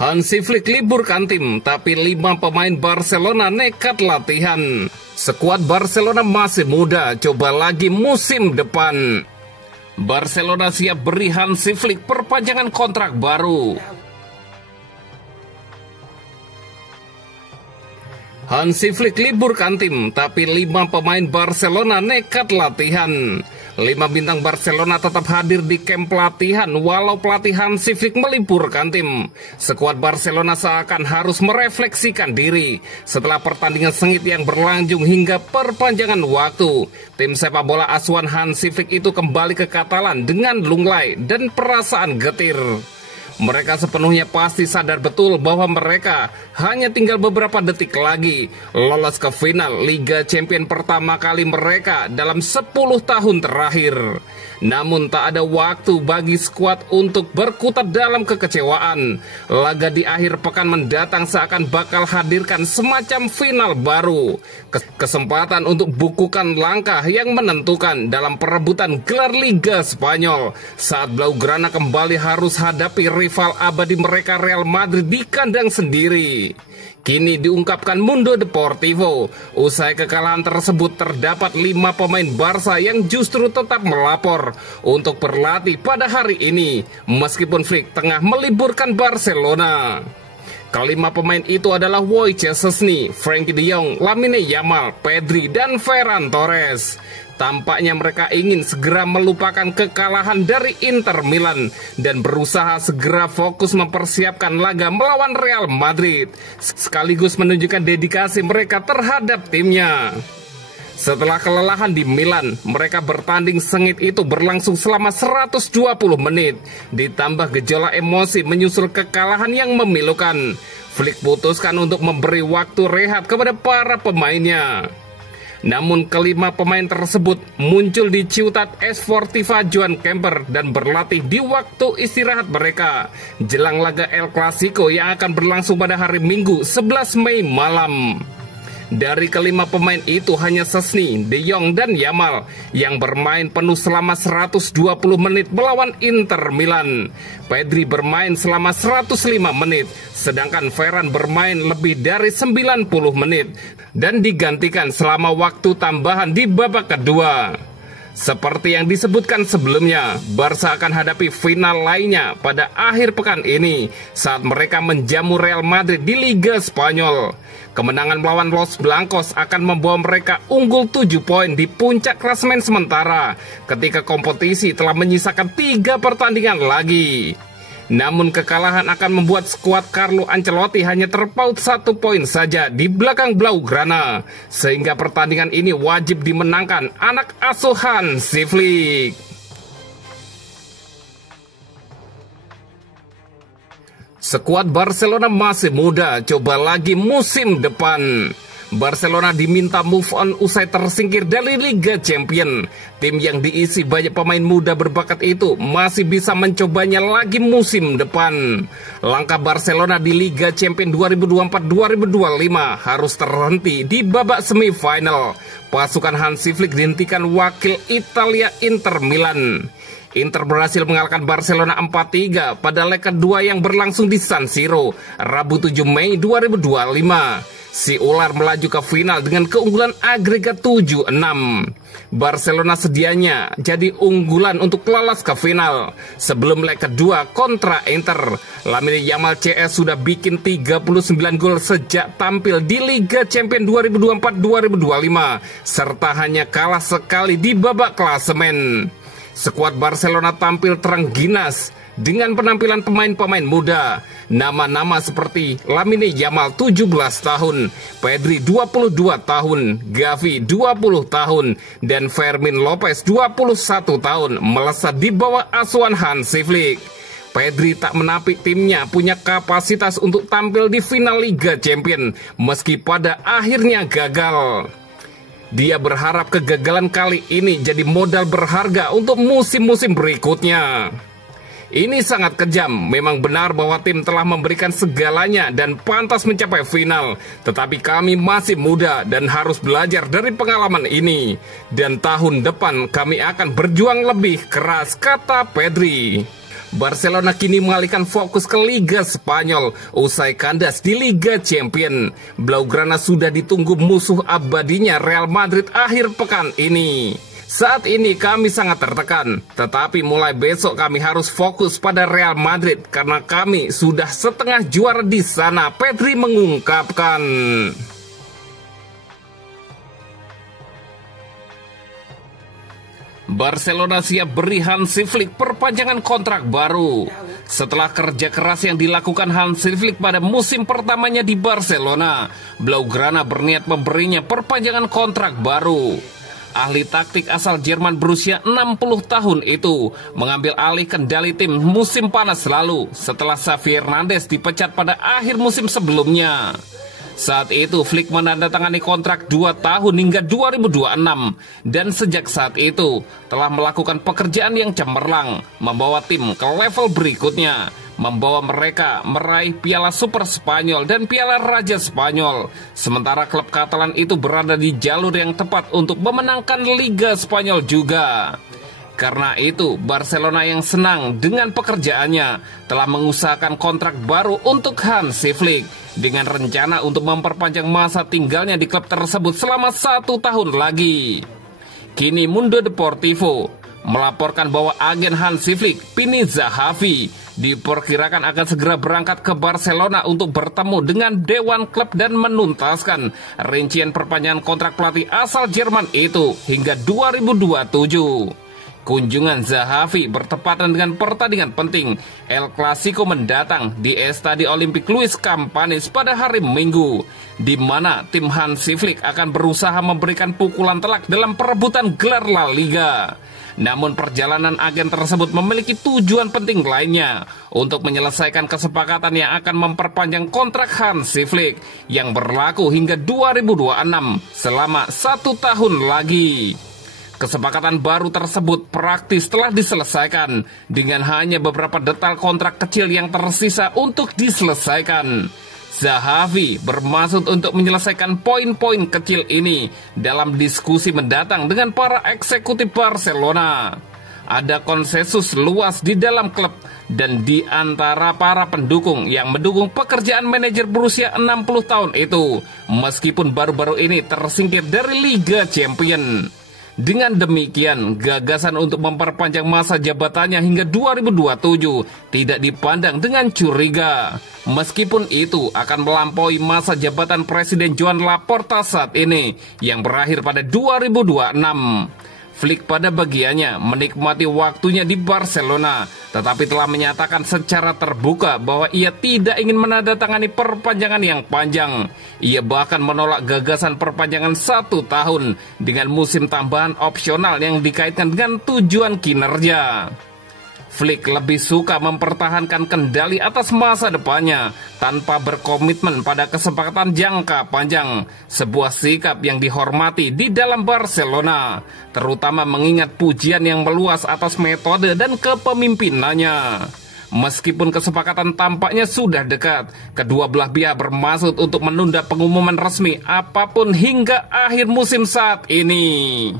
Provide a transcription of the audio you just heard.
Hansi Flick liburkan tim, tapi 5 pemain Barcelona nekat latihan. Skuad Barcelona masih muda, coba lagi musim depan. Barcelona siap beri Hansi Flick perpanjangan kontrak baru. Hansi Flick liburkan tim, tapi 5 pemain Barcelona nekat latihan. 5 bintang Barcelona tetap hadir di kamp pelatihan walau pelatih Hansi Flick meliburkan tim. Skuad Barcelona seakan harus merefleksikan diri setelah pertandingan sengit yang berlanjut hingga perpanjangan waktu. Tim sepak bola asuhan Hansi Flick itu kembali ke Katalan dengan lunglai dan perasaan getir. Mereka sepenuhnya pasti sadar betul bahwa mereka hanya tinggal beberapa detik lagi lolos ke final Liga Champions pertama kali mereka dalam 10 tahun terakhir. Namun tak ada waktu bagi skuad untuk berkutat dalam kekecewaan. Laga di akhir pekan mendatang seakan bakal hadirkan semacam final baru. Kesempatan untuk bukukan langkah yang menentukan dalam perebutan gelar Liga Spanyol saat Blaugrana kembali harus hadapi rival abadi mereka Real Madrid di kandang sendiri. Kini diungkapkan Mundo Deportivo, usai kekalahan tersebut terdapat 5 pemain Barca yang justru tetap melapor untuk berlatih pada hari ini meskipun Flick tengah meliburkan Barcelona. Kelima pemain itu adalah Wojciech Szczesny, Frenkie de Jong, Lamine Yamal, Pedri, dan Ferran Torres. Tampaknya mereka ingin segera melupakan kekalahan dari Inter Milan dan berusaha segera fokus mempersiapkan laga melawan Real Madrid, sekaligus menunjukkan dedikasi mereka terhadap timnya. Setelah kelelahan di Milan, mereka bertanding sengit itu berlangsung selama 120 menit, ditambah gejolak emosi menyusul kekalahan yang memilukan. Flick putuskan untuk memberi waktu rehat kepada para pemainnya. Namun kelima pemain tersebut muncul di Ciutat Esportiva Joan Gamper dan berlatih di waktu istirahat mereka jelang laga El Clasico yang akan berlangsung pada hari Minggu 11 Mei malam. Dari kelima pemain itu hanya Szczesny, De Jong, dan Yamal yang bermain penuh selama 120 menit melawan Inter Milan. Pedri bermain selama 105 menit, sedangkan Ferran bermain lebih dari 90 menit dan digantikan selama waktu tambahan di babak kedua. Seperti yang disebutkan sebelumnya, Barca akan hadapi final lainnya pada akhir pekan ini saat mereka menjamu Real Madrid di Liga Spanyol. Kemenangan melawan Los Blancos akan membawa mereka unggul 7 poin di puncak klasemen sementara ketika kompetisi telah menyisakan 3 pertandingan lagi. Namun kekalahan akan membuat skuad Carlo Ancelotti hanya terpaut 1 poin saja di belakang Blaugrana, sehingga pertandingan ini wajib dimenangkan anak asuh Hansi Flick. Skuad Barcelona masih muda, coba lagi musim depan. Barcelona diminta move on usai tersingkir dari Liga Champions. Tim yang diisi banyak pemain muda berbakat itu masih bisa mencobanya lagi musim depan. Langkah Barcelona di Liga Champions 2024-2025 harus terhenti di babak semifinal. Pasukan Hansi Flick dihentikan wakil Italia Inter Milan. Inter berhasil mengalahkan Barcelona 4-3 pada leg kedua yang berlangsung di San Siro, Rabu 7 Mei 2025. Si ular melaju ke final dengan keunggulan agregat 7-6. Barcelona sedianya jadi unggulan untuk lolos ke final. Sebelum leg kedua kontra Inter, Lamine Yamal CS sudah bikin 39 gol sejak tampil di Liga Champions 2024-2025, serta hanya kalah sekali di babak klasemen. Skuad Barcelona tampil terengginas dengan penampilan pemain-pemain muda. Nama-nama seperti Lamine Yamal 17 tahun, Pedri 22 tahun, Gavi 20 tahun, dan Fermin Lopez 21 tahun melesat di bawah asuhan Hansi Flick. Pedri tak menampik timnya punya kapasitas untuk tampil di final Liga Champions meski pada akhirnya gagal. Dia berharap kegagalan kali ini jadi modal berharga untuk musim-musim berikutnya. Ini sangat kejam, memang benar bahwa tim telah memberikan segalanya dan pantas mencapai final. Tetapi kami masih muda dan harus belajar dari pengalaman ini. Dan tahun depan kami akan berjuang lebih keras, kata Pedri. Barcelona kini mengalihkan fokus ke Liga Spanyol usai kandas di Liga Champions. Blaugrana sudah ditunggu musuh abadinya Real Madrid akhir pekan ini. Saat ini kami sangat tertekan, tetapi mulai besok kami harus fokus pada Real Madrid karena kami sudah setengah juara di sana, Pedri mengungkapkan. Barcelona siap beri Hansi Flick perpanjangan kontrak baru. Setelah kerja keras yang dilakukan Hansi Flick pada musim pertamanya di Barcelona, Blaugrana berniat memberinya perpanjangan kontrak baru. Ahli taktik asal Jerman berusia 60 tahun itu mengambil alih kendali tim musim panas lalu setelah Xavi Hernandez dipecat pada akhir musim sebelumnya. Saat itu Flick menandatangani kontrak 2 tahun hingga 2026 dan sejak saat itu telah melakukan pekerjaan yang cemerlang, membawa tim ke level berikutnya, membawa mereka meraih Piala Super Spanyol dan Piala Raja Spanyol. Sementara klub Katalan itu berada di jalur yang tepat untuk memenangkan Liga Spanyol juga. Karena itu, Barcelona yang senang dengan pekerjaannya telah mengusahakan kontrak baru untuk Hansi Flick dengan rencana untuk memperpanjang masa tinggalnya di klub tersebut selama 1 tahun lagi. Kini Mundo Deportivo melaporkan bahwa agen Hansi Flick, Pini Zahavi, diperkirakan akan segera berangkat ke Barcelona untuk bertemu dengan Dewan Klub dan menuntaskan rincian perpanjangan kontrak pelatih asal Jerman itu hingga 2027. Kunjungan Zahavi bertepatan dengan pertandingan penting El Clasico mendatang di Estadio Olympic Luis Campanis pada hari Minggu, di mana tim Hansi Flick akan berusaha memberikan pukulan telak dalam perebutan gelar La Liga. Namun perjalanan agen tersebut memiliki tujuan penting lainnya untuk menyelesaikan kesepakatan yang akan memperpanjang kontrak Hansi Flick yang berlaku hingga 2026 selama 1 tahun lagi. Kesepakatan baru tersebut praktis telah diselesaikan dengan hanya beberapa detail kontrak kecil yang tersisa untuk diselesaikan. Zahavi bermaksud untuk menyelesaikan poin-poin kecil ini dalam diskusi mendatang dengan para eksekutif Barcelona. Ada konsensus luas di dalam klub dan di antara para pendukung yang mendukung pekerjaan manajer berusia 60 tahun itu, meskipun baru-baru ini tersingkir dari Liga Champions. Dengan demikian, gagasan untuk memperpanjang masa jabatannya hingga 2027 tidak dipandang dengan curiga. Meskipun itu akan melampaui masa jabatan Presiden Joan Laporta saat ini yang berakhir pada 2026. Flick pada bagiannya menikmati waktunya di Barcelona, tetapi telah menyatakan secara terbuka bahwa ia tidak ingin menandatangani perpanjangan yang panjang. Ia bahkan menolak gagasan perpanjangan 1 tahun dengan musim tambahan opsional yang dikaitkan dengan tujuan kinerja. Flick lebih suka mempertahankan kendali atas masa depannya tanpa berkomitmen pada kesepakatan jangka panjang, sebuah sikap yang dihormati di dalam Barcelona, terutama mengingat pujian yang meluas atas metode dan kepemimpinannya. Meskipun kesepakatan tampaknya sudah dekat, kedua belah pihak bermaksud untuk menunda pengumuman resmi apapun hingga akhir musim saat ini.